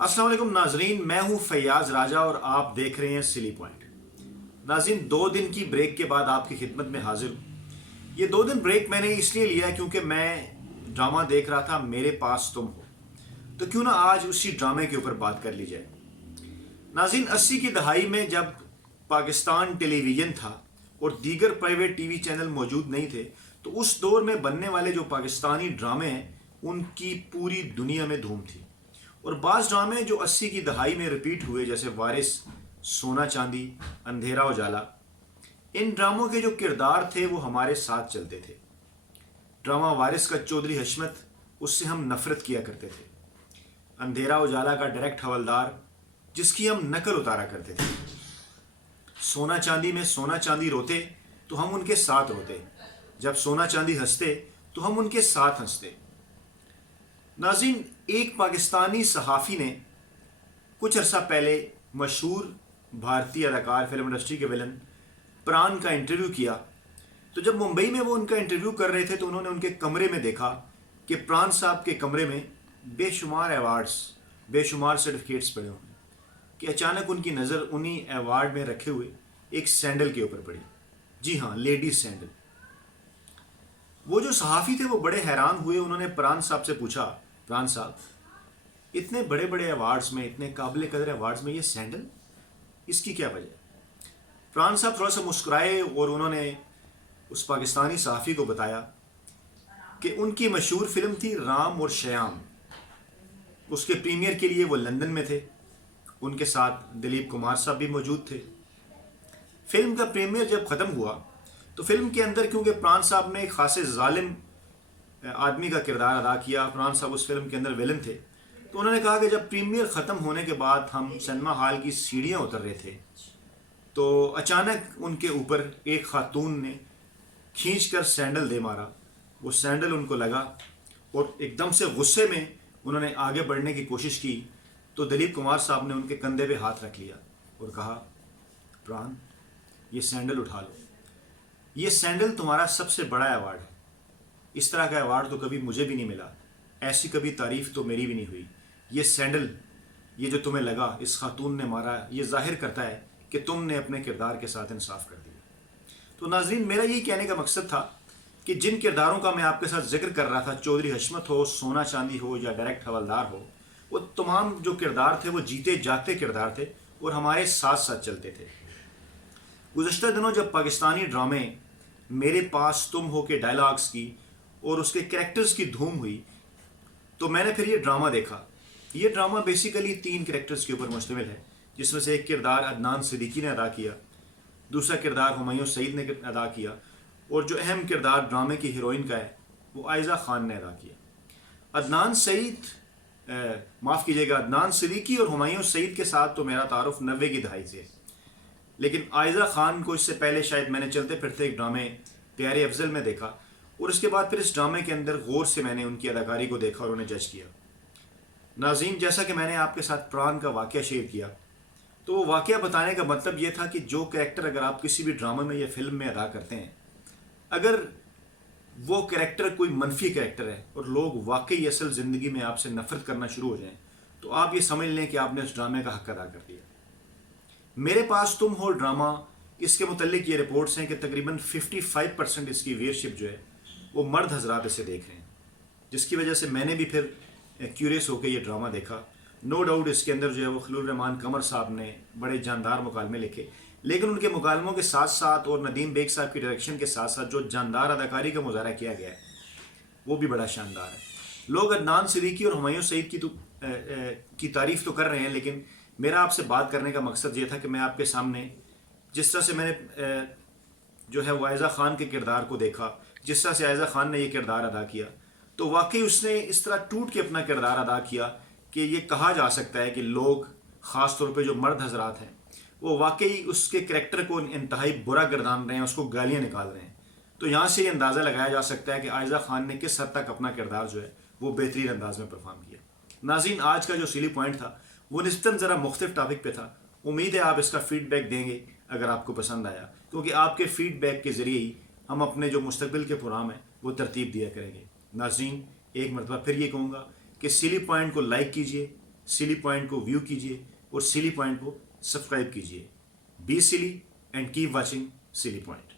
अस्सलाम वालेकुम नाजरीन, मैं हूं फैयाज राजा और आप देख रहे हैं सिली पॉइंट। नाजरीन, 2 दिन की ब्रेक के बाद आपकी खिदमत में हाजिर हूं। ये 2 दिन ब्रेक मैंने इसलिए लिया क्योंकि मैं ड्रामा देख रहा था मेरे पास तुम हो। तो क्यों ना आज उसी ड्रामे के ऊपर बात कर ली जाए। नाजरीन, 80 की दहाई में जब पाकिस्तान टेलीविज़न था और दीगर प्राइवेट टीवी चैनल मौजूद नहीं थे, तो उस दौर में बनने वाले जो पाकिस्तानी ड्रामे हैं उनकी पूरी दुनिया में धूम थी। और बाज़ ड्रामे जो 80 की दहाई में रिपीट हुए, जैसे वारिस, सोना चांदी, अंधेरा उजाला, इन ड्रामों के जो किरदार थे वो हमारे साथ चलते थे। ड्रामा वारिस का चौधरी हशमत, उससे हम नफ़रत किया करते थे। अंधेरा उजाला का डायरेक्ट हवलदार, जिसकी हम नकल उतारा करते थे। सोना चांदी में सोना चांदी रोते तो हम उनके साथ रोते, जब सोना चांदी हंसते तो हम उनके साथ हंसते। नाज़रीन, एक पाकिस्तानी सहाफ़ी ने कुछ अरसा पहले मशहूर भारतीय अदाकार, फिल्म इंडस्ट्री के विलन प्राण का इंटरव्यू किया। तो जब मुंबई में वो उनका इंटरव्यू कर रहे थे तो उन्होंने उनके कमरे में देखा कि प्राण साहब के कमरे में बेशुमार अवार्ड्स, बेशुमार सर्टिफिकेट्स पड़े हुए हैं, कि अचानक उनकी नज़र उन्हीं अवार्ड में रखे हुए एक सैंडल के ऊपर पड़ी। जी हाँ, लेडीज सैंडल। वो जो सहाफ़ी थे वो बड़े हैरान हुए। उन्होंने प्राण साहब से पूछा, प्राण साहब, इतने बड़े बड़े अवार्ड्स में, इतने काबिल कदर अवार्ड्स में ये सैंडल, इसकी क्या वजह? प्राण साहब थोड़ा सा मुस्कुराए और उन्होंने उस पाकिस्तानी सहाफ़ी को बताया कि उनकी मशहूर फिल्म थी राम और श्याम। उसके प्रीमियर के लिए वो लंदन में थे, उनके साथ दिलीप कुमार साहब भी मौजूद थे। फिल्म का प्रीमियर जब ख़त्म हुआ तो फिल्म के अंदर, क्योंकि प्राण साहब ने एक खासे जालिम आदमी का किरदार अदा किया, प्राण साहब उस फिल्म के अंदर विलन थे, तो उन्होंने कहा कि जब प्रीमियर ख़त्म होने के बाद हम सिनेमा हॉल की सीढ़ियाँ उतर रहे थे तो अचानक उनके ऊपर एक खातून ने खींचकर सैंडल दे मारा। वो सैंडल उनको लगा और एकदम से गुस्से में उन्होंने आगे बढ़ने की कोशिश की, तो दिलीप कुमार साहब ने उनके कंधे पे हाथ रख लिया और कहा, प्राण, ये सैंडल उठा लो, ये सैंडल तुम्हारा सबसे बड़ा अवार्ड है। इस तरह का अवार्ड तो कभी मुझे भी नहीं मिला, ऐसी कभी तारीफ़ तो मेरी भी नहीं हुई। ये सैंडल, ये जो तुम्हें लगा, इस खातून ने मारा, ये जाहिर करता है कि तुमने अपने किरदार के साथ इंसाफ कर दिया। तो नाजरीन, मेरा यही कहने का मकसद था कि जिन किरदारों का मैं आपके साथ जिक्र कर रहा था, चौधरी हशमत हो, सोना चांदी हो या डायरेक्ट हवलदार हो, वो तमाम जो किरदार थे वो जीते जागते किरदार थे और हमारे साथ साथ चलते थे। गुज़श्ता दिनों जब पाकिस्तानी ड्रामे मेरे पास तुम हो के डायलॉग्स की और उसके कैरेक्टर्स की धूम हुई, तो मैंने फिर ये ड्रामा देखा। ये ड्रामा बेसिकली 3 कैरेक्टर्स के ऊपर मुश्तमिल है, जिसमें से एक किरदार अदनान सिद्दीकी ने अदा किया, दूसरा किरदार हुमायूं सईद ने अदा किया, और जो अहम किरदार ड्रामे की हीरोइन का है वो आयज़ा खान ने अदा किया। अदनान सिद्दीकी और हुमायूं सईद के साथ तो मेरा तारुफ 90 की दहाई से है, लेकिन आयज़ा खान को इससे पहले शायद मैंने चलते फिरते एक ड्रामे प्यारे अफजल में देखा, और उसके बाद फिर इस ड्रामे के अंदर गौर से मैंने उनकी अदाकारी को देखा और उन्हें जज किया। नाज़रीन, जैसा कि मैंने आपके साथ प्राण का वाक़या शेयर किया, तो वो वाक़या बताने का मतलब ये था कि जो कैरेक्टर अगर आप किसी भी ड्रामे में या फिल्म में अदा करते हैं, अगर वो कैरेक्टर कोई मनफी कैरेक्टर है और लोग वाकई असल ज़िंदगी में आपसे नफ़रत करना शुरू हो जाएं, तो आप ये समझ लें कि आपने उस ड्रामे का हक़ अदा कर दिया। मेरे पास तुम हो ड्रामा, इसके मुतल्लिक ये रिपोर्ट्स हैं कि तकरीबन 55% इसकी व्यूअरशिप जो है वो मर्द हजरात इसे देख रहे हैं, जिसकी वजह से मैंने भी फिर क्यूरियस होकर ये ड्रामा देखा। नो डाउट इसके अंदर जो है वो खलील रहमान कमर साहब ने बड़े जानदार मुकालमे लिखे, लेकिन उनके मुकालमों के साथ साथ और नदीम बेग साहब की डायरेक्शन के साथ साथ जो जानदार अदाकारी का मुजाहरा किया गया है वो भी बड़ा शानदार है। लोग अदनान सिद्दीकी और हुमायूं सईद की तारीफ़ तो कर रहे हैं, लेकिन मेरा आपसे बात करने का मकसद ये था कि मैं आपके सामने जिस तरह से मैंने जो है वो आयज़ा खान के किरदार को देखा, जिस तरह से आयज़ा खान ने ये किरदार अदा किया, तो वाकई उसने इस तरह टूट के अपना किरदार अदा किया कि ये कहा जा सकता है कि लोग, ख़ास तौर पे जो मर्द हजरात हैं, वो वाकई उसके करैक्टर को इंतहाई बुरा गर्दान रहे हैं, उसको गालियाँ निकाल रहे हैं। तो यहाँ से ये अंदाज़ा लगाया जा सकता है कि आयज़ा खान ने किस हद तक अपना किरदार जो है वो बेहतरीन अंदाज में परफॉर्म किया। नाज़रीन, आज का जो सिली पॉइंट था वो निस्बतन ज़रा मुख्तलिफ टॉपिक पे था। उम्मीद है आप इसका फ़ीडबैक देंगे अगर आपको पसंद आया, क्योंकि आपके फ़ीडबैक के ज़रिए ही हम अपने जो मुस्तकबिल के प्रोग्राम हैं वो तरतीब दिया करेंगे। नाज़रीन, एक मरतबा फिर ये कहूँगा कि सिली पॉइंट को लाइक कीजिए, سلی پوائنٹ کو ویو کیجیے اور سلی پوائنٹ کو سبسکرائب کیجیے. بی سلی اینڈ کیپ واچنگ سلی پوائنٹ.